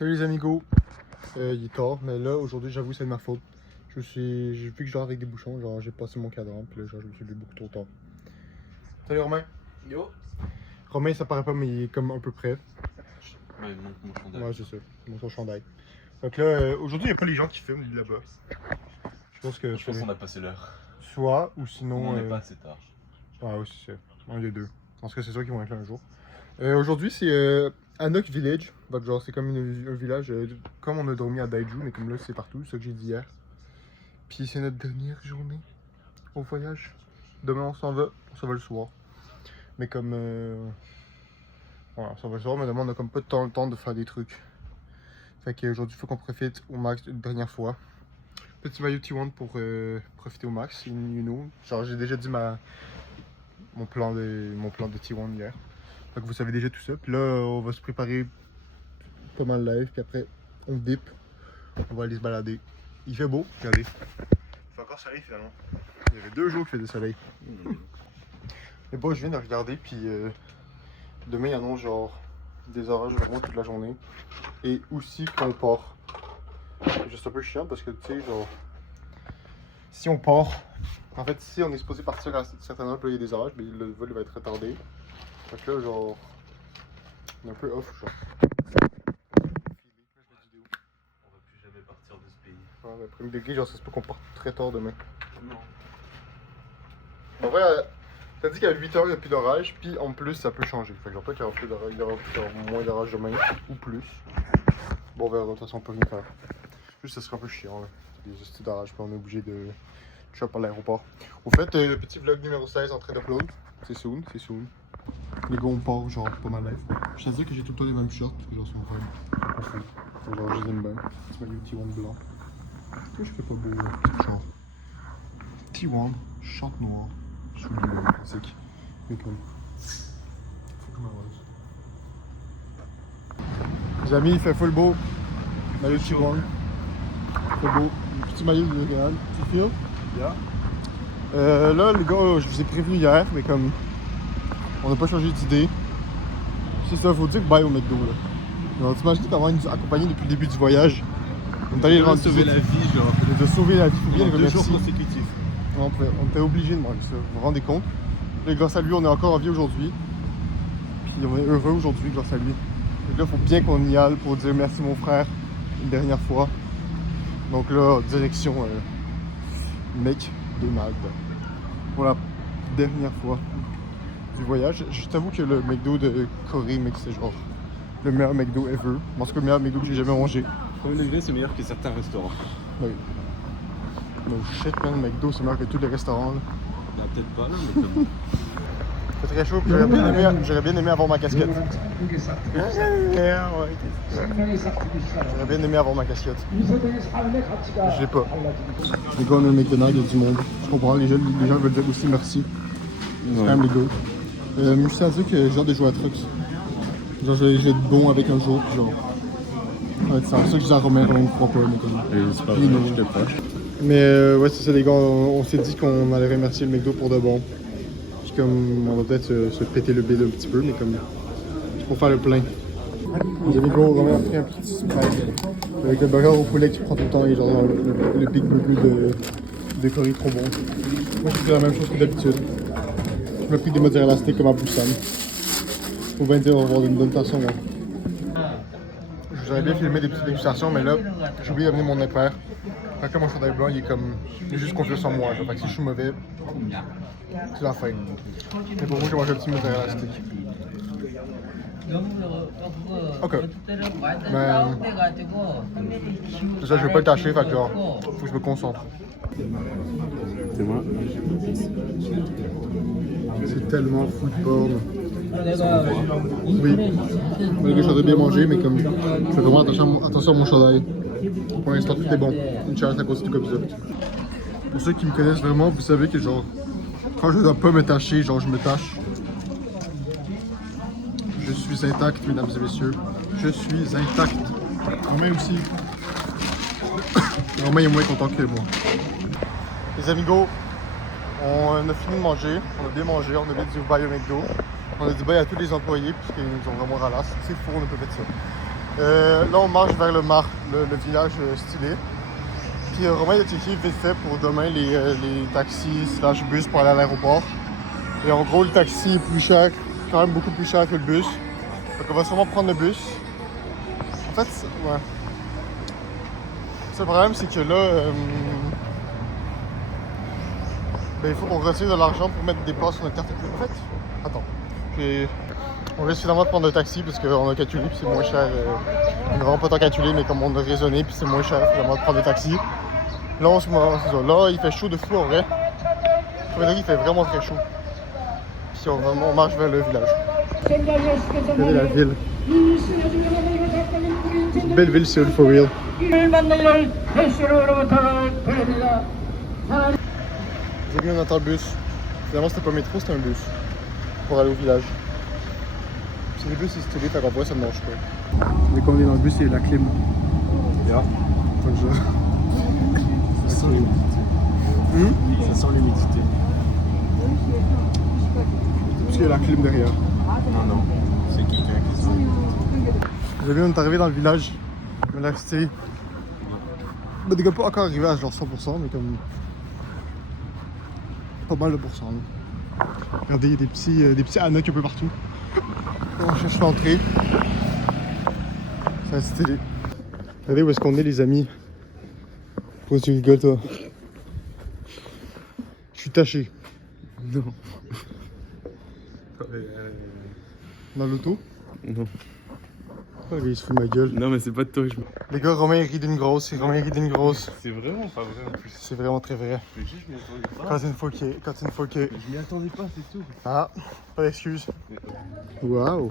Salut les amigos, il est tard, mais là aujourd'hui j'avoue c'est de ma faute. J'ai vu que genre avec des bouchons, genre j'ai passé mon cadran, puis là genre je me suis levé beaucoup trop tard. Salut Romain. Yo. Romain ça paraît pas mais il est comme un peu prêt. Ouais, il monte mon chandail. Ouais c'est ça, il monte son chandail. Donc là aujourd'hui il n'y a pas les gens qui filment là-bas. Je pense qu'on a passé l'heure. Soit ou sinon... On n'est pas assez tard. Ah ouais c'est ça, un des deux. En tout cas c'est sûr qu'ils vont être là un jour. Aujourd'hui c'est Anok Village, donc genre c'est comme un village, comme on a dormi à Daiju, mais comme là c'est partout, c'est ça que j'ai dit hier. Puis c'est notre dernière journée au voyage. Demain on s'en va le soir. Mais comme... voilà, on s'en va le soir, mais demain on a comme pas de temps de faire des trucs. Fait qu'aujourd'hui il faut qu'on profite au max une dernière fois. Petit maillot T1 pour profiter au max, you know. Genre j'ai déjà dit mon plan de T1 hier. Donc vous savez déjà tout ça. Puis là, on va se préparer pas mal live. Puis après, on dip. On va aller se balader. Il fait beau, regardez. Il fait encore soleil finalement. Il y avait 2 jours qu'il faisait soleil. Mais bon, je viens de regarder. Puis demain, il annonce genre des orages vraiment toute la journée. Et aussi qu'on part. C'est juste un peu chiant parce que tu sais, genre. Si on part. En fait, si on est supposé partir à certaines heures, puis il y a des orages, mais le vol va être retardé. Donc là, genre, on est un peu off, genre. On va plus jamais partir de ce pays. Ouais, mais premier degré, genre, ça se peut qu'on parte très tard demain. Non. En vrai, t'as dit qu'à 8h, il n'y a plus d'orage, puis en plus, ça peut changer. Fait que genre, peut-être qu'il y aura plus d'orage, il y aura moins d'orage demain, ou plus. Bon, on verra, de toute façon, on peut rien faire. Juste, ça serait un peu chiant, là. Des hosties d'orage, puis on est obligé de chopper à l'aéroport. Au fait, petit vlog numéro 16 en train d'upload. C'est soon, c'est soon. Les gars, on part genre pas mal live. Je te dis que j'ai tout le temps les mêmes shorts, genre sur mon frère. Genre, je les aime bien. C'est ma T1 blanc. Pourquoi je fais pas beau, genre T1, short noir, sous le classique. Mais comme. Faut que je m'arrose. Les amis, il fait full beau. Maillot T1. Full beau. Petit maillot de Real. Tu feel? Yeah. Là, les gars, je vous ai prévenu hier, mais comme. On n'a pas changé d'idée. C'est ça, faut dire bye au McDo là. Alors, t'imagines comment ils nous ont accompagnés depuis le début du voyage. On est allé rendre sauver la vie, genre. On les a sauvé la vie, faut bien les 2 remercier. jours consécutifs. On était obligé de manger ça, vous vous rendez compte? Et grâce à lui, on est encore en vie aujourd'hui. Puis on est heureux aujourd'hui grâce à lui. Donc là, il faut bien qu'on y aille pour dire merci mon frère une dernière fois. Donc là, direction McDonald's. Pour la dernière fois du voyage. Je t'avoue que le McDo de Corée, mec, c'est genre le meilleur McDo ever. En tout cas, le meilleur McDo que j'ai jamais mangé. Premier degré, c'est meilleur que certains restaurants. Oui. Mais shit, man, le McDo, c'est meilleur que tous les restaurants. Là. Bah, peut-être pas, là, mais comme. C'est très chaud, puis j'aurais bien aimé avoir ma casquette. J'aurais bien aimé avoir ma casquette. Je l'ai pas. Les gars, on a le McDonald's, il y a du monde. Je comprends, les gens veulent dire aussi merci. C'est quand même les gars. Je suis à dire que j'ai hâte de jouer à Trucks. Genre, je vais être bon avec un jour, puis genre. Ouais, c'est ça que je dis à Romain, on ne croit pas, mais comme. C'est pas vrai, je te pas. Mais ouais, c'est ça, les gars, on s'est dit qu'on allait remercier le McDo pour de bon. Puis comme, on va peut-être se péter le bide un petit peu, mais comme. Pour faire le plein. Les amigos, Romain a pris un petit Sprite. Avec le burger au poulet que tu prends tout le temps et genre le Big Burger de Corée trop bon. Moi, je fais la même chose que d'habitude. Je me pris des mozzarella sticks comme à Busan. Faut bien dire, on va avoir une bonne façon. Hein. Je vous aurais bien filmé des petites dégustations, mais là, j'ai oublié d'amener mon impair. Fait que là, mon chandail blanc, il est juste confiance en moi. Genre. Fait que si je suis mauvais, c'est la fin. Mais pour vous, je vais manger un petit mozzarella stick. Ok. Ben, c'est ça, je vais pas le tâcher, fait que genre, faut que je me concentre. C'est moi. C'est tellement football. Oui. Malgré que j'aurais bien mangé, mais comme je fais vraiment attention à mon chandail. Pour l'instant, tout est bon. Une chance à cause de tout comme ça. Pour ceux qui me connaissent vraiment, vous savez que genre, quand je dois pas me tâcher, genre je me tâche. Je suis intact, mesdames et messieurs. Je suis intact. Romain aussi. Romain est moins content que moi. Les amigos, on a fini de manger. On a bien mangé. On a bien dit bye au McDo. On a dit bye à tous les employés puisqu'ils nous ont vraiment ralassé. C'est fou, on a pas fait ça. Là, on marche vers le village stylé. Puis Romain il a checké vite fait pour demain les taxis slash bus pour aller à l'aéroport. Et en gros, le taxi est plus cher, quand même beaucoup plus cher que le bus. Donc on va sûrement prendre le bus. En fait, ouais. Le problème, c'est que là, il faut qu'on retire de l'argent pour mettre des passes sur notre carte. En fait, attends. On risque finalement de prendre un taxi parce qu'on a calculé puis c'est moins cher. On n'a vraiment pas tant calculé, mais comme on a raisonné puis c'est moins cher finalement de prendre des taxis. Là, en ce moment, c'est ça. Là, il fait chaud de fou en vrai. Il fait vraiment très chaud. Puis on marche vers le village. Regardez la ville. Une belle ville, c'est for real. J'ai vu on entend le bus. Finalement, c'était pas un métro, c'était un bus. Pour aller au village. Si le bus est stylé, fait qu'en vrai, ça ne marche pas. Mais quand on est dans le bus, il y a la clim. Ja. Comme ça. Ça sent l'humidité. Ça sent l'humidité. Parce qu'il y a la clim derrière. Non, non. C'est quelqu'un qui sent l'humidité. Vous avez vu, on est arrivé dans le village. On a resté. Bah, des gars pas encore arrivés à genre 100%, mais comme. Pas mal de pourcents. Là. Regardez, il y a des petits hannocks un peu partout. On cherche l'entrée. Ça va être stylé. Regardez où est-ce qu'on est, les amis. Pourquoi tu rigoles, toi? Je suis taché. Non. Dans l'auto? Non. Oh, le gars, il se fout de ma gueule. Non, mais c'est pas de toi que je me. Les gars, Romain il rit d'une grosse. Romain il rit d'une grosse. C'est vraiment pas vrai en plus. C'est vraiment très vrai. Mais juste, je m'y attendais pas. Quand une fois que. Je m'y attendais pas, c'est tout. Ah, pas d'excuse. Waouh.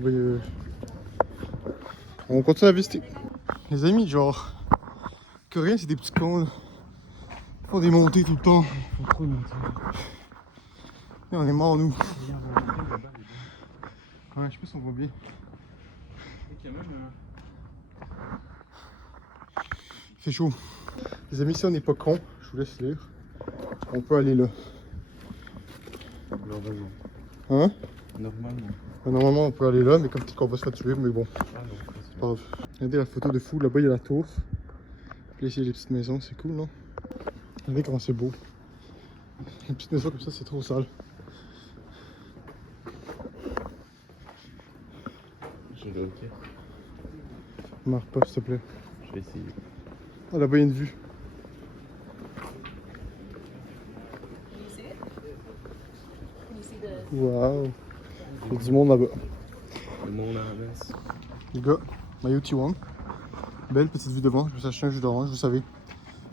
Oui, on continue à visiter. Les amis, genre. Coréens, c'est des petits cons. Là. Ils font des montées tout le temps. Ils font trop de montées. Et on est morts, nous. Ouais, je sais pas si on voit bien. Il fait chaud. Les amis, si on n'est pas cons, je vous laisse lire. On peut aller là. Normalement. Hein? Normalement. Normalement, on peut aller là, mais comme peut-être qu'on va se faire tuer, mais bon. Ah non, C'est pas grave. Regardez la photo de fou, là-bas il y a la tour. Puis là, ici il y a les petites maisons, c'est cool, non? Regardez comment c'est beau. Une petite maison comme ça, c'est trop sale. Je vais ok. Marque pas, s'il te plaît. Je vais essayer. Ah, là-bas il y a une vue. Waouh! Il y a du monde là-bas. Le monde à la messe. Les gars, Mayo T1. Belle petite vue devant, je me suis acheté un jus d'orange, vous savez.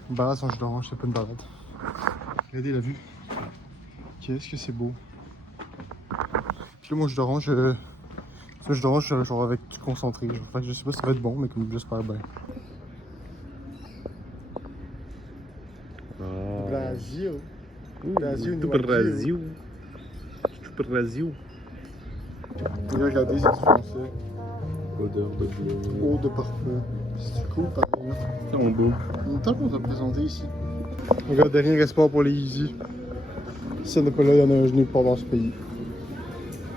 Une balade sans jus d'orange, c'est pas une balade. Regardez la vue. Qu'est-ce que c'est beau. Puis là, mon jus d'orange, ce jus d'orange, genre avec du concentré. Genre. Fait que je sais pas si ça va être bon, mais comme j'espère bien. Oh. Brasil. Brasil no Brasil. Du Brasil. Et là, regardez, c'est du français. Odeur de bleu. Eau de parfum. C'est cool, pareil. C'est en beau. On a tant qu'on va présenter ici. Regarde, dernier espoir pour les Yeezy. Si on n'est pas là, il y en a un genou pas dans ce pays.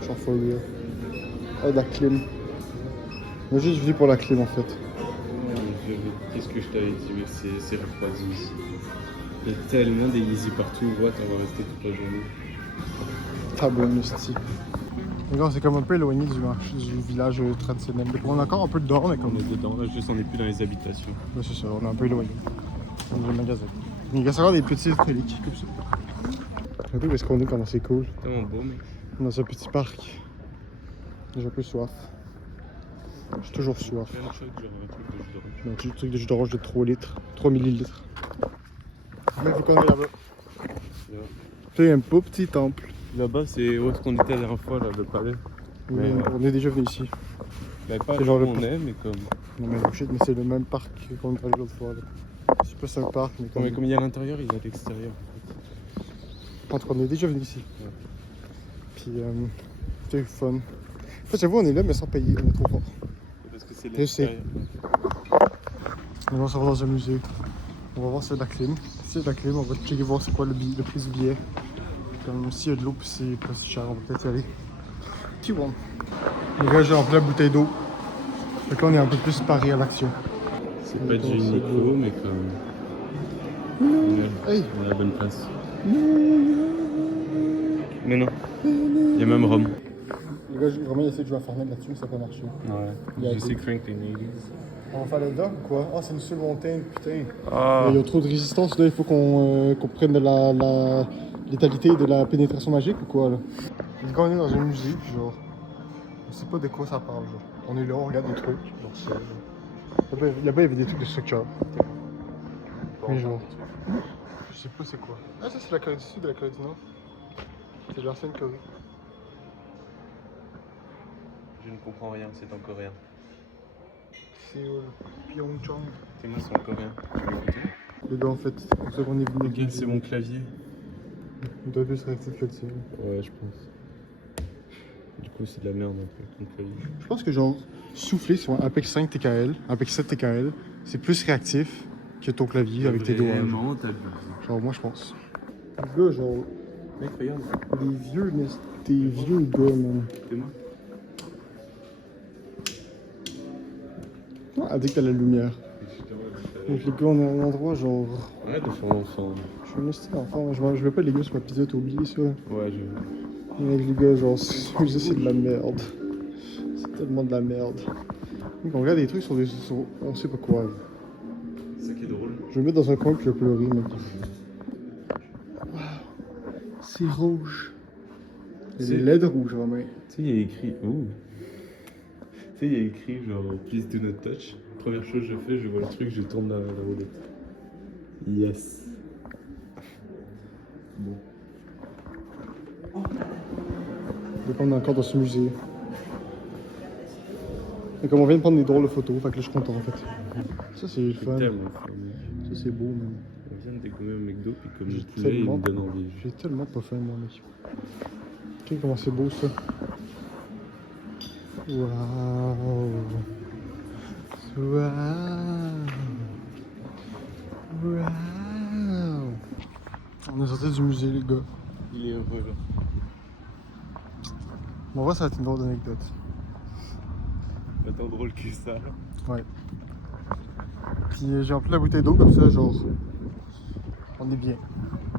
Genre for real. Ah, de la clim. Moi, juste venu pour la clim en fait. Qu'est-ce que je t'avais dit, mais c'est refroidi ici. Il y a tellement des Yeezy partout, ouais, on va rester toute la journée. Ah bon, hostie. Regarde, c'est comme un peu éloigné du village traditionnel. Donc, on est encore un peu dedans, mais On comme. est dedans, là, juste on n'est plus dans les habitations. Ouais, c'est ça, on est un peu éloigné. On est le magasin. Mais il y a encore des petites reliques comme ça. Regardez où est-ce qu'on est, comment c'est cool. C'est tellement beau, mec. Dans un petit parc. J'ai un peu soif. J'ai toujours soif. Plein de chocs, genre un truc de jus d'orange. Un petit truc de jus d'orange de 3 litres. 3 millilitres. Mais faut qu'on aille là-bas. Yeah. C'est un beau petit temple. Là-bas, c'est où est-ce qu'on était la dernière fois, là, le palais. Oui, Mais, on est déjà venu ici. Mais pas C'est genre où le on parc. est, mais comme. Non mais shit, mais c'est le même parc qu'on est allé l'autre fois. Là. C'est pas un parc, mais Non, comme. mais comme il y a à l'intérieur, il y a à l'extérieur. En tout cas, on est déjà venu ici. Ouais. Puis, c'était fun. En fait, j'avoue, on est là, mais sans payer, on est trop fort. Parce que c'est Je sais. l'extérieur. On va se rendre dans un musée. On va voir si c'est de la clim. Si c'est de la clim, on va checker voir c'est quoi le prix du billet. Comme s'il y a de l'eau puis c'est pas si cher, on va peut-être y aller. Tu vois. Les gars, j'ai rempli la bouteille d'eau. Fait que là, on est un peu plus paré à l'action. C'est pas du Uniqlo, mais quand même. Hey. On a la bonne place. Mais non. Il y a même Rome. Les gars, Romain essaie de jouer à Fortnite là-dessus, mais ça n'a pas marché. Ouais. Je sais Crank les 80s. On va faire le dock ou quoi? Ah, c'est une seule montagne, putain. Ah. Il y a trop de résistance là, il faut qu'on prenne de la létalité et de la pénétration magique ou quoi là? Les gars, on est dans un musée, puis genre, on sait pas de quoi ça parle, genre. On est là, on regarde des trucs, genre c'est. Là-bas, il y avait des trucs de structure. Mais genre. Je sais pas c'est quoi. Ah, ça, c'est la Corée du Sud et la Corée du Nord. C'est l'ancienne Corée. Je ne comprends rien, c'est en coréen. Séoul, Pyeongchang. Tes mots sont en coréen. Les gars, en fait, c'est pour ça qu'on est venu. Regarde, c'est mon clavier. Il doit plus réactif que le tien. Ouais, je pense. Du coup, c'est de la merde un peu, ton clavier. Je pense que genre, souffler sur un Apex 5 TKL, Apex 7 TKL, c'est plus réactif que ton clavier avec tes doigts. Vraiment, t'as Genre, moi je pense. Les gars, genre, Mec, regarde. des vieux gars, man. Tes mains. Addict à la lumière. Donc les gars, on est à un endroit genre. Arrête de faire l'enfant. Je suis un esti d'enfant, je veux pas les gars sur ma pizza, t'as oublié ça. Ouais, Mais les gars, genre, c'est de la merde. C'est tellement de la merde. Donc on regarde des trucs sur on sait pas quoi. C'est ça qui est drôle. Je vais me mettre dans un coin puis je vais pleurer, mec. Wow. C'est rouge. C'est des LED rouges, vraiment. Tu sais, il y a écrit. Ouh. Tu sais, il y a écrit genre please do not touch. Première chose que je fais, je vois le truc, je tourne la roulette. Yes. Bon. Donc on est encore dans ce musée. Et comme on vient de prendre des drôles de photos, fait que là je suis content en fait. Ça c'est fun. Tellement fun, mec. Ça c'est beau, man. On vient de dégommer un McDo, puis comme J'ai le poulet, il tellement- me donne envie. J'ai tellement pas faim, moi, mec. Ok, comment c'est beau ça. Waouh. Waouh. Waouh. On est sorti du musée, les gars. Il est heureux là. Bon, on va, ça va être une drôle d'anecdote. Pas tant drôle que ça. Ouais. Puis j'ai rempli la bouteille d'eau comme ça, genre. On est bien.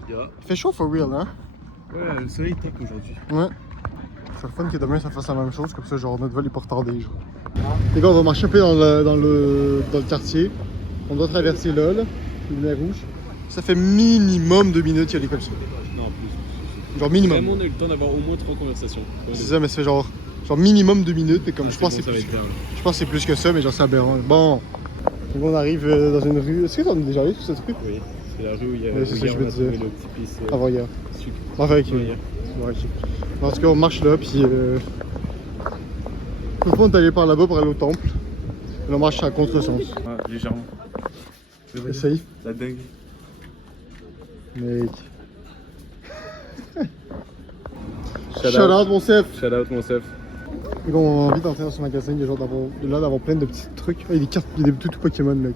Yeah. Il fait chaud for real, hein? Ouais, le soleil tape aujourd'hui. Ouais. C'est le fun que demain ça fasse la même chose, comme ça, genre notre vol est pas retardé, genre. Les gars, on va marcher un peu dans le quartier. On doit traverser LOL, lumière rouge. Ça fait minimum 2 minutes qu'il y a des comme ça. Non, plus. Genre minimum. Vraiment, on a eu le temps d'avoir au moins 3 conversations. C'est ça, mais c'est genre minimum 2 minutes, mais comme je pense que que ça va être bien. Là. je pense que c'est plus que ça, mais genre c'est aberrant. Bon. Donc on arrive dans une rue. Est-ce que t'en es déjà allé sur cette rue? Oui, c'est la rue où il y a Ouais, c'est ça que je me disais. le petit pisse. Avant hier. Sucre. Enfin, ok. Ouais, hier. Ouais, ok. En tout cas, on marche là, puis le fond, on est allé par là-bas pour aller au temple. Et là, on marche à contre-sens. Ah, légèrement. C'est safe. La dingue. Mec. Shout out mon chef. Shout out mon chef. Donc on a envie d'entrer dans ce magasin, il y a genre d'avoir plein de petits trucs. Ah, il y a des cartes, il y a des tout Pokémon, mec.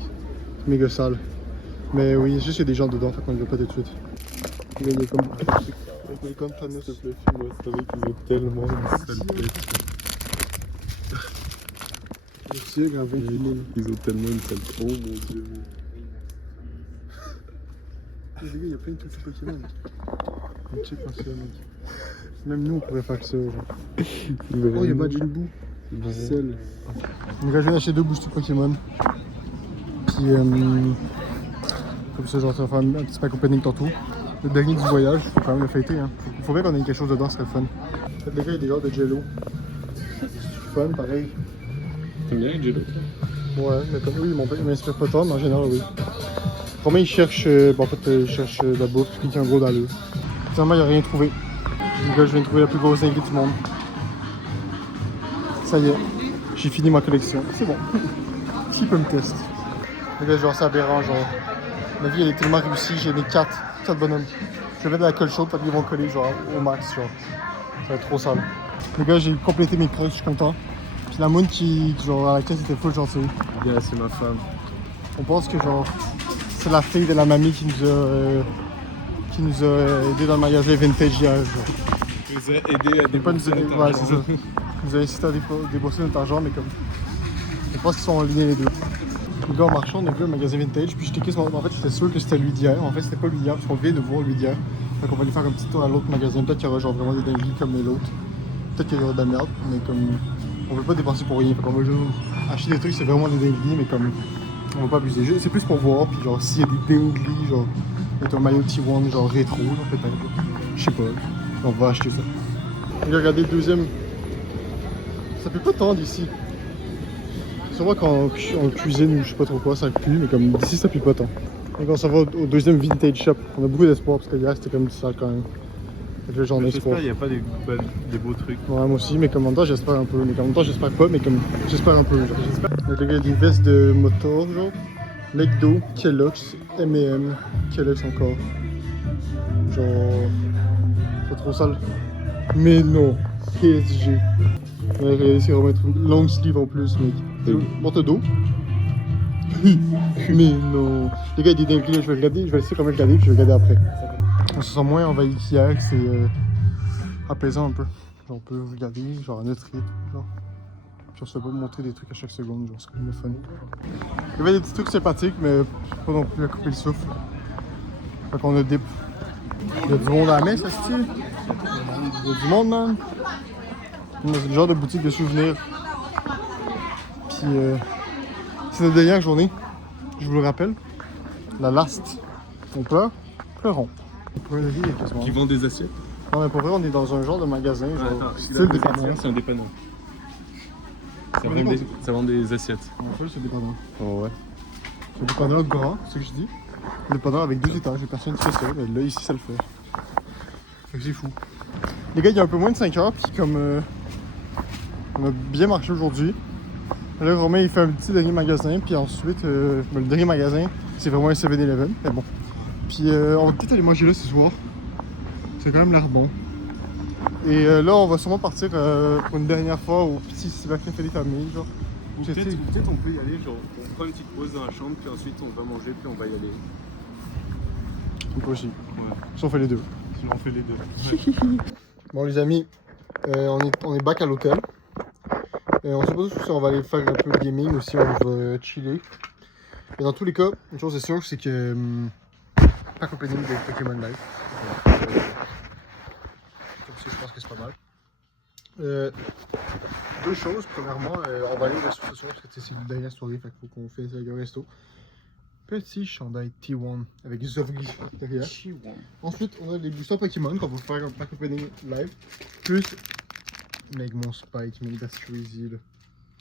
C'est méga sale. Mais oui, juste il y a des gens dedans, fait qu'on ne veut pas tout de suite. Il y a comme beaucoup de trucs. Welcome to nous. S'il te plaît, filme-moi, c'est vrai qu'ils ont tellement une sale tête. Merci, gravé. Ils ont tellement une sale tête. Oh mon dieu. Les gars, il y a plein de trucs Pokémon. On check ça, mec. Même nous, on pourrait faire que ça. Genre. Oh, il y a Majin Buu. Celle. Donc là, je viens d'acheter 2 boosters Pokémon. Puis, comme ça, genre, ça va faire un petit pack opening tantôt. Le dernier du voyage, faut quand même le fêter. Hein. Faut bien qu'on ait quelque chose dedans, ce serait le fun. Les gars, il y a des genres de jello. C'est fun, pareil. T'aimes bien les jello? Ouais, mais comme oui, il m'inspire pas tant, mais en général, oui. Comment il cherche, en fait, il cherche de la bouffe, puis il tient gros dans l'eau. Finalement, il n'y a rien trouvé. Les gars, je viens de trouver la plus grosse dinguerie du monde. Ça y est, j'ai fini ma collection. C'est bon. S'il peut me tester. Les gars, genre, c'est aberrant, genre. Ma vie, elle est tellement réussie, j'ai mis 4 bonhommes. Je vais mettre de la colle chaude, puis ils vont coller, genre, au max, genre. Ça va être trop sale. Les gars, j'ai complété mes crèches, je suis content. Puis la moon qui genre, à la caisse était full gentille. Bien, c'est ma femme. On pense que, genre, c'est la fille de la mamie qui qui nous a aidé dans le magasin vintage hier. Genre. Il nous a aidé à débourser notre Ouais, argent. c'est ça. Il nous a incité à débourser notre argent, mais comme. Je pense qu'ils sont en ligne les deux. Le gars en marchant, on a vu un magasin vintage, puis j'étais en fait, j'étais sûr que c'était lui d'hier. En fait, c'était pas lui d'hier, parce qu'on vient de voir lui d'hier. Donc, on va aller faire un petit tour à l'autre magasin. Peut-être qu'il y aura genre vraiment des dingueries comme l'autre. Peut-être qu'il y aura de la merde, mais comme. On veut pas dépenser pour rien. Fait qu'on va juste acheter des trucs, c'est vraiment des dingueries, mais comme. On va pas abuser. C'est plus pour voir, puis genre, s'il y a des dingueries, genre. Avec un maillot T1, genre rétro, genre peut-être. Je sais pas. On va acheter ça. Et regardez le deuxième. Ça pue pas tant d'ici. Sûrement quand on cuisine ou je sais pas trop quoi, ça pue, mais comme d'ici ça pue pas tant. Donc on s'en va au deuxième vintage shop. On a beaucoup d'espoir parce que hier c'était comme ça quand même. Fait que là, j'en ai espoir. J'espère qu'il n'y a pas des beaux trucs. Ouais, moi aussi, mais comme en même temps j'espère un peu. Mais comme en même temps j'espère pas, mais comme j'espère un peu. Genre. Donc le gars, des vestes de moto, genre. McDo, Kellogg's, M&M, Kellogg's encore. Genre. C'est trop sale. Mais non, PSG. Ouais, regardez, c'est vraiment un long sleeve en plus, mec. Monte dos. Mais non. Les gars, il y a des dingueries, là, je vais regarder, je vais laisser quand même regarder, puis je vais regarder après. On se sent moins envahi qu'hier, c'est apaisant un peu. Genre, on peut regarder, genre à notre rythme, genre. Puis on se fait pas montrer des trucs à chaque seconde, genre, c'est quand même le fun. Il y avait des petits trucs sympathiques, mais pas non plus à couper le souffle. Fait qu'on a dip. Il y a du monde à la messe, ça se tire. Il y a du monde, man. C'est le genre de boutique de souvenirs. Puis c'est notre dernière journée, je vous le rappelle. La last. On pleure, pleurons. Pour une vie, il y a quasiment. Qui vendent des assiettes. Non mais pour vrai, on est dans un genre de magasin, genre Attends, style dépanneur. c'est un dépanneur. Ça vend des assiettes. On fait c'est dépanneur. Oh ouais. C'est un dépanneur grand, c'est ce que je dis. Un dépanneur avec 2 étages, personne qui fait ça, mais là ici ça le fait. Fait que c'est fou. Les gars, il y a un peu moins de 5 heures, puis comme on a bien marché aujourd'hui. Là, Romain, il fait un petit dernier magasin, puis ensuite, le dernier magasin, c'est vraiment un 7-Eleven, mais bon. Puis on va peut-être aller manger là ce soir. C'est quand même l'air bon. Et là, on va sûrement partir pour une dernière fois au petit Sébastien fait des familles, genre. Ou peut-être on peut y aller, genre on prend une petite pause dans la chambre, puis ensuite on va manger, puis on va y aller. On peut aussi. Ouais. Si on fait les deux. Sinon on fait les deux. Bon, les amis, on est back à l'hôtel. On sait pas si on va aller faire un peu de gaming ou si on va chiller. Mais dans tous les cas, une chose est sûre, c'est que pack opening de Pokémon Live. Comme ça, je pense que c'est pas mal. Deux choses. Premièrement, on va aller au resto ce soir parce que c'est une dernière soirée, fait qu'il faut qu'on fasse le resto. Petit chandail T1 avec Zovgi derrière. Ensuite, on a les boosters Pokémon qu'on va faire un pack opening live. Plus avec mon Spike, mais that's crazy là.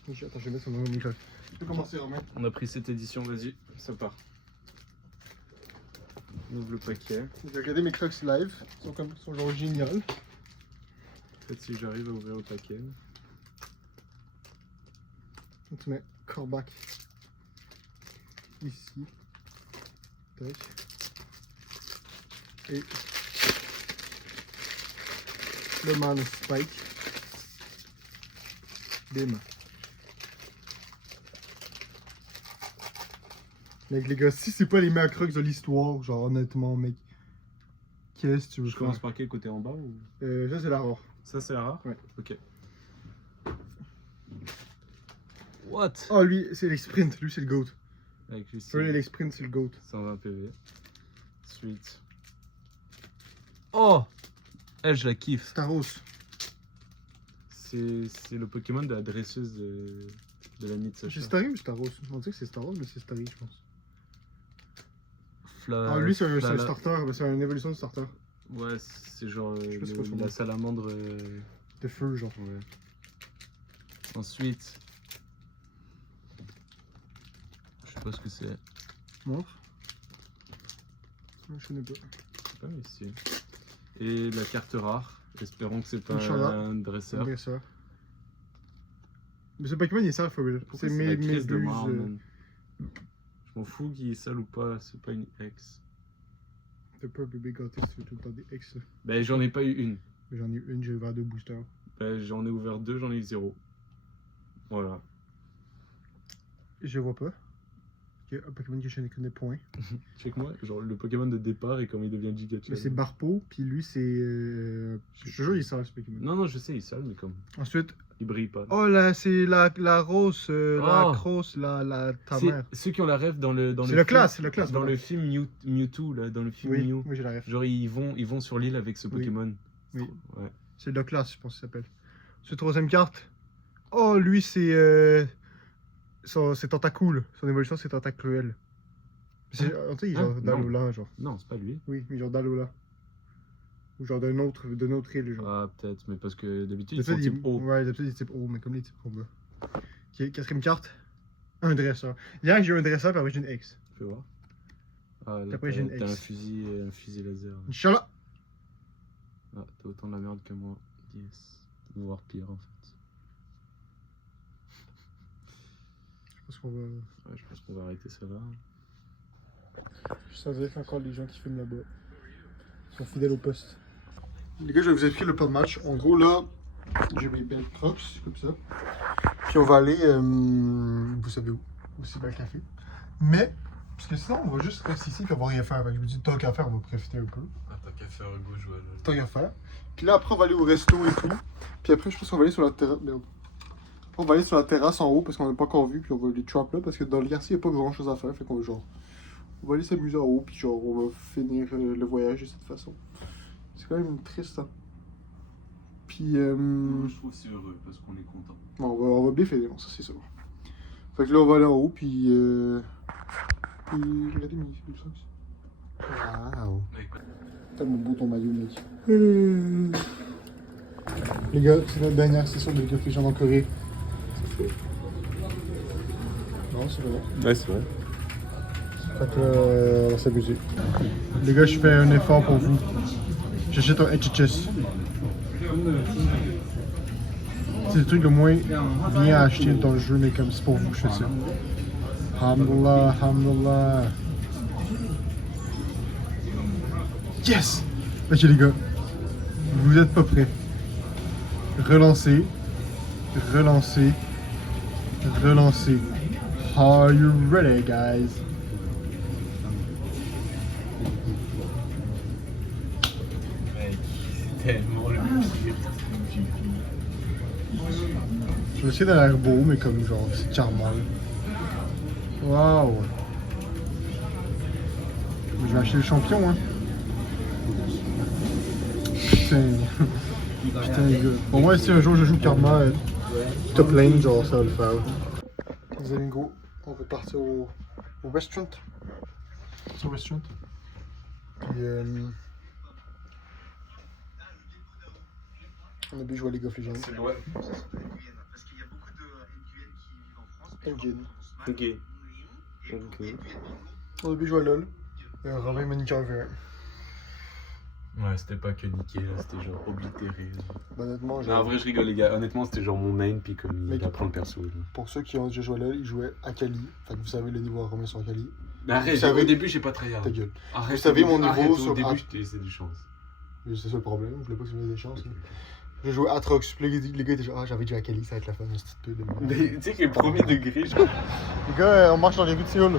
Attends, je vais mettre son nom au micro. Tu peux commencer, Romain. On a pris cette édition, vas-y, ça part. On ouvre le paquet. J'ai regardé mes Crocs live, ils sont genre géniales. Peut-être si j'arrive à ouvrir le paquet. Donc, tu mets callback ici. Tac. Et le man Spike. Bim. Mec, les gars, si c'est pas les meilleurs Crocs de l'histoire, genre honnêtement, mec, qu'est-ce que tu veux Je commence par quel côté, en bas ou... Ça, c'est la rare. Ça, c'est la rare? Ouais. Ok. What? Oh, lui, c'est l'X-Sprint, lui, c'est le GOAT. Avec les Lui, l'X-Sprint, c'est le GOAT. 120 PV. Ensuite. Oh! Elle, je la kiffe. Staros. C'est le Pokémon de la dresseuse de l'amie de C'est Sacha. Starry ou Staros? On dit que c'est Staros, mais c'est Starry, je pense. Fla... Ah, lui, c'est un Fla- starter, c'est une évolution de starter. Ouais, c'est genre Je sais pas c'est quoi son la nom. salamandre. De feu, genre. Ouais. Ensuite. Je sais pas ce que c'est. Montre. Je connais pas. C'est pas ici. Et la carte rare. Espérons que c'est pas Inch'Allah. un dresseur. Bien sûr. Mais ce Pokémon, il est sale, for real. Pourquoi c'est la crise de buses, Marlon? Je m'en fous qu'il est sale ou pas, c'est pas une ex. T'as pas bébé gâté, c'est tout le temps des ex. Ben j'en ai pas eu une. Mais j'en ai eu une, j'ai ouvert 2 boosters. Ben j'en ai ouvert 2, j'en ai eu 0. Voilà. Je vois pas. Ok, un Pokémon que je ne connais point. Check-moi, genre le Pokémon de départ et comment il devient Giga Mais c'est Barpo, puis lui c'est. Je te jure, il sort ce Pokémon. Non, non, je sais, il sale, mais comme. Ensuite, Il brille pas. oh là, c'est la rose, la Oh. crosse, ta C'est mère. ceux qui ont la rêve dans le. C'est le classe, c'est le classe. Dans voilà. le film Mewtwo, là, dans le film Oui, Mew. oui, j'ai la ref. Genre, ils vont sur l'île avec ce Oui. Pokémon. Oui. Ouais. C'est le classe, je pense qu'il s'appelle. Ensuite, troisième carte. Oh, lui c'est. C'est Tentacool. Son évolution c'est Tentacruel. C'est en fait, il est genre Hein? d'Alola, genre. Non, c'est pas lui. Oui, mais genre d'Alola. Ou genre d'une autre île, genre. Ah, peut-être, mais parce que d'habitude, ils D'habitude, sont type O. Ouais, d'habitude, il est type O, mais comme les types O, bas. Ok, quatrième carte. Un dresseur. Hier, j'ai eu un dresseur, puis après, j'ai une X. Fais voir. Ah, là, Après, j'ai une t'as X. un fusil laser. Inch'Allah. Ah, t'as autant de la merde que moi. Yes. Voire pire, en fait. Je pense qu'on va. Ouais, je pense qu'on va arrêter ça là. Je savais qu'encore les gens qui filment là-bas sont fidèles au poste. Les gars, je vais vous expliquer le plan de match. En gros, là, j'ai mes belles crocs, comme ça. Puis on va aller, vous savez où? Au cybercafé. Mais, parce que sinon, on va juste rester ici et on va rien faire. Fait que je me dis, tant qu'à faire, on va profiter un peu. Ah, t'as qu'à faire Hugo jouer là. Tant qu'à faire. Puis là, après, on va aller au resto et tout. Puis après, je pense qu'on va aller sur la terrasse. Merde. On va aller sur la terrasse en haut parce qu'on n'a pas encore vu. Puis on va les trap là parce que dans le quartier, il n'y a pas grand chose à faire. Fait qu'on va genre. On va aller s'amuser en haut. Puis genre, on va finir le voyage de cette façon. C'est quand même triste, hein. Puis. Je trouve c'est heureux parce qu'on est content. Bon, on va bien finir, ça c'est sûr. Fait que là, on va aller en haut. Puis. Puis. Regardez mes socks. Waouh. Tellement beau ton maillot, mec. Les gars, c'est notre dernière session de League of Legends en Corée. Non, c'est vrai. Ouais, c'est vrai. Fait que on va s'amuser. Les gars, je fais un effort pour vous. J'achète un HHS. C'est le truc le moins bien à acheter dans le jeu, mais comme c'est pour vous que je fais ça. Alhamdulillah, alhamdulillah. Yes! Ok les gars, vous êtes pas prêts. Relancez, relancez, relancez. Are you ready, guys? Mec, c'est tellement le pire. Je vais essayer d'aller l'air beau, mais comme genre, c'est charmant. Waouh! Je vais acheter le champion, hein. Putain. Putain, les gars. Pour moi, si un jour je joue Karma top lane, genre ça va le faire. Les amis, gros, on va partir au restaurant. C'est au restaurant. Puis, on a bien joué à League of Legends. C'est loin. Parce qu'il y a beaucoup de NQN qui vivent en France. Ok. Ok. On a bien joué à LoL. Robin Monica V1. Ouais, c'était pas que niqué, là, c'était genre oblitéré. Bah, honnêtement, Non, en vrai, je rigole, les gars. Honnêtement, c'était genre mon main, puis comme Mec. il apprend le perso. Là. pour ceux qui ont déjà joué à LoL, ils jouaient Akali. Fait que vous savez le niveau à Romain sur Akali. Mais arrête, Vous savez- au début, j'ai pas tryhard. Ta gueule. Arrête, Vous savez mon niveau arrête, sur Au début, At- je t'ai laissé des chances. Mais c'est ça le problème, je voulais pas que ça me donne des chances. Là. J'ai joué Atrox, puis les gars étaient genre, ah j'avais déjà Akali, ça va être la fin de cette petite pub de merde. Mais tu sais que le premier degré, genre. Les gars, on marche dans les rues de Séoul.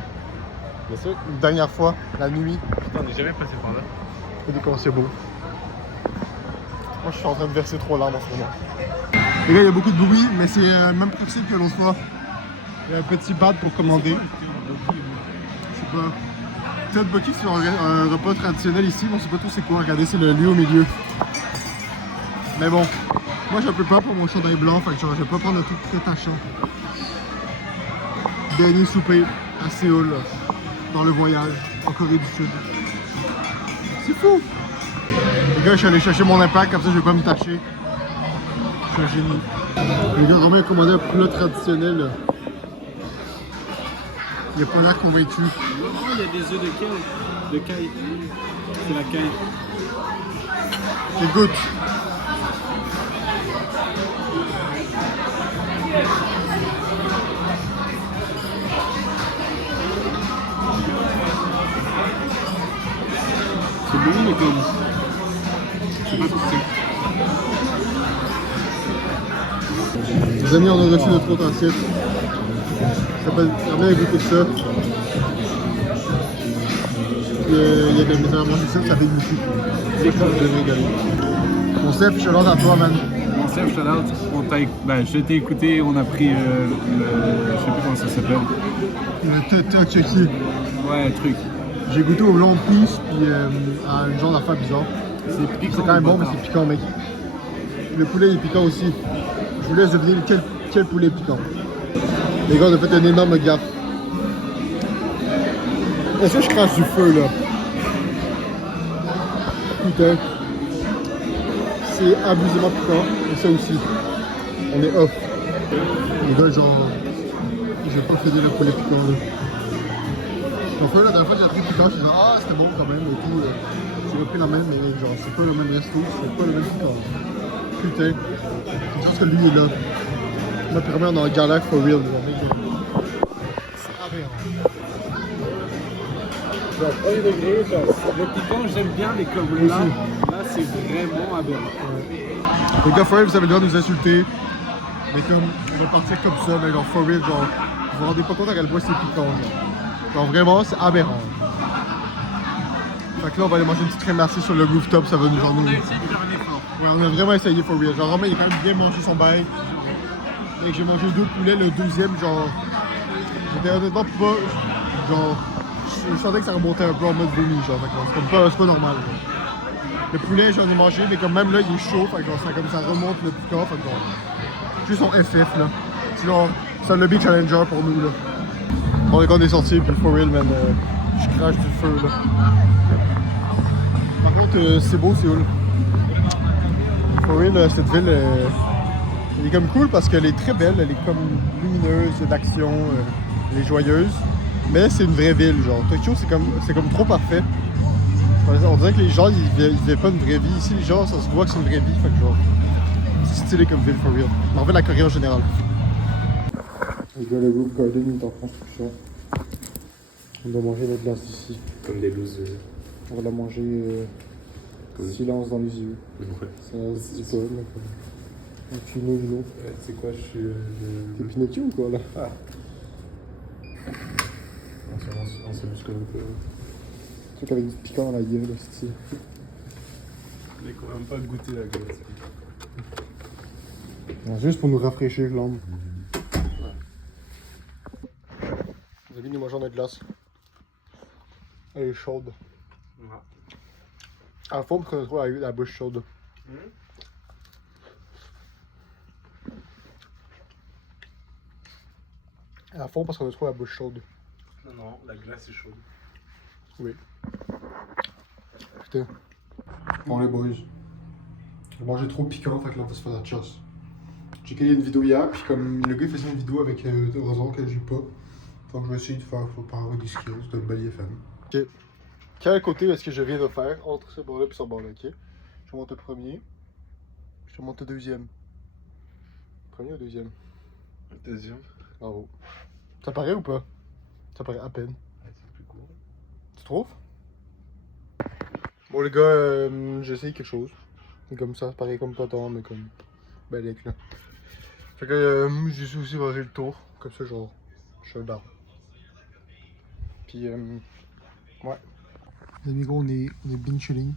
Bien sûr. Une dernière fois, la nuit. Putain, on est jamais passé par là. Regardez comment c'est beau. Moi je suis en train de verser 3 larmes en ce moment. Les gars, il y a beaucoup de bruit, mais c'est le même principe que l'autre fois. Il y a un petit pad pour commander. C'est pas. Peut-être Bucky, c'est un repas traditionnel ici, mais on sait pas tout c'est quoi. Regardez, c'est le lieu au milieu. Mais bon, moi j'ai un peu peur pour mon chandail blanc, fait que genre, je vais pas prendre un truc très tachant. Dernier souper à Séoul, dans le voyage en Corée du Sud. C'est fou! Les gars, je suis allé chercher mon impact, comme ça je vais pas me tâcher. Je suis un génie. Les gars, Romain a commandé un plat traditionnel. Là. Il a pas l'air convaincu. Oh, il y a des œufs de caille. De caille. C'est la caille. Écoute. C'est bon, mais comme. Je sais pas ce que c'est. Les amis, on a reçu notre autre assiette. Ça s'appelle, Romain a goûté ça. il y a de la manger ça, ça fait une musique. C'est comme de régaler. Mon Steph, je te lance à toi, man. Mon Steph, shout out. Je t'ai écouté, on a pris je sais plus comment ça s'appelle. Le Chucky. Ouais, le truc. J'ai goûté au long piece, puis à une genre d'affaire bizarre. C'est piquant. C'est quand même bon, mais c'est piquant, mec. Le poulet est piquant aussi. Je vous laisse deviner quel poulet est piquant. Les gars, on a fait un énorme gaffe. Est-ce que je crache du feu, là? Putain. C'est abusément piquant. Et ça aussi. On est off. Les gars, genre... J'ai pas fait de le poulet piquant, là. En fait, la dernière fois, j'ai appris piquant, j'ai dit « Ah, c'était bon quand même, et tout. » J'ai repris la même, mais genre, c'est pas le même resto, c'est pas le même piquant. Putain. C'est juste que lui est là. Moi, puis vraiment, on est en galère for real, genre, mec. C'est aberrant. Genre, 1 degré, genre, le piquant, j'aime bien, mais comme là, c'est vraiment aberrant. Les gars, for real, vous avez le droit de nous insulter. Mais comme, on va partir comme ça, mais genre, for real, genre, vous vous rendez pas compte à quel point c'est piquant, genre. Genre, vraiment, c'est aberrant. Fait que là, on va aller manger une petite crème glacée sur le rooftop, ça va nous en nous. On a essayé de faire un effort. Ouais, on a vraiment essayé for real. Genre, Romain, il a quand même bien mangé son bail. Et j'ai mangé 2 poulets, le deuxième, genre. J'étais honnêtement pas. Genre. Je sentais que ça remontait un peu en mode vomi, genre. C'est pas normal. Genre. Le poulet, j'en ai mangé, mais comme même là, il est chaud. Fait que genre, ça, comme ça remonte le piquant. Fait que genre. Juste son FF, là. C'est genre. C'est un lobby challenger pour nous, là. Bon, les gars, on est sortis, puis for real, man. Je crache du feu, là. Par contre, c'est beau, Séoul. For real, cette ville, elle est comme cool parce qu'elle est très belle, elle est comme lumineuse, d'action, elle est joyeuse. Mais c'est une vraie ville, genre. Tokyo, c'est comme trop parfait. On dirait que les gens, ils vivaient pas une vraie vie. Ici, les gens, ça se voit que c'est une vraie vie, fait que genre, c'est stylé comme ville, for real. Mais en fait, la Corée en général. Les gars, le Roof Garden est en construction. On doit manger notre glace d'ici. Comme des losers. On va la manger silence dans les yeux. Ouais. Ça se dit pas, mais comme... Un Pinot. C'est quoi, je suis. T'es Pinocchio ou quoi là? Ah. On s'amuse comme un peu. Un truc avec du piquant dans la gueule, là, c'est On est quand même pas goûté la glace. juste pour nous rafraîchir l'âme. Les amis, nous mangeons notre glace. Elle est chaude. Ouais. À la fois, parce qu'on a trouvé la bouche chaude. À fond parce qu'on a trop la bouche chaude. Non, la glace est chaude. Oui. Putain. Bon les boys. J'ai mangé trop piquant, fait que là on va se faire la chasse. J'ai créé une vidéo hier, puis comme le gars il faisait une vidéo avec raison que j'ai pas. Faut que je vais essayer de faire par discret, c'est un bel IFM. Ok. Quel côté est-ce que je viens de faire entre ce bord-là et ce bord-là, ok? Je monte le premier. Je monte le deuxième. Premier ou deuxième? Le deuxième. Bravo. Ça paraît ou pas? Ça paraît à peine. C'est plus court. Tu trouves? Bon les gars, j'ai essayé quelque chose. Et comme ça paraît comme pas tant, mais comme balèque là. Fait que j'ai aussi mangé le tour. Comme ça genre, je suis un bar. Puis ouais. Les amis gros, on est binge chilling.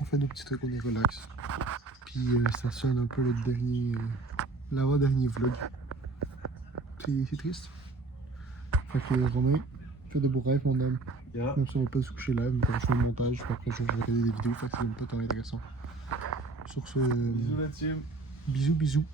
On fait nos petits trucs, on est relax. Puis ça sonne un peu le dernier, l'avant-dernier vlog. C'est triste. Fait que Romain, fais de beaux rêves mon homme. Yeah. Même si on va pas se coucher live, mais comme je fais le montage, puis après je vais regarder des vidéos, fait que c'est même pas tant intéressant. Sur ce, Bisous la team. bisous bisous.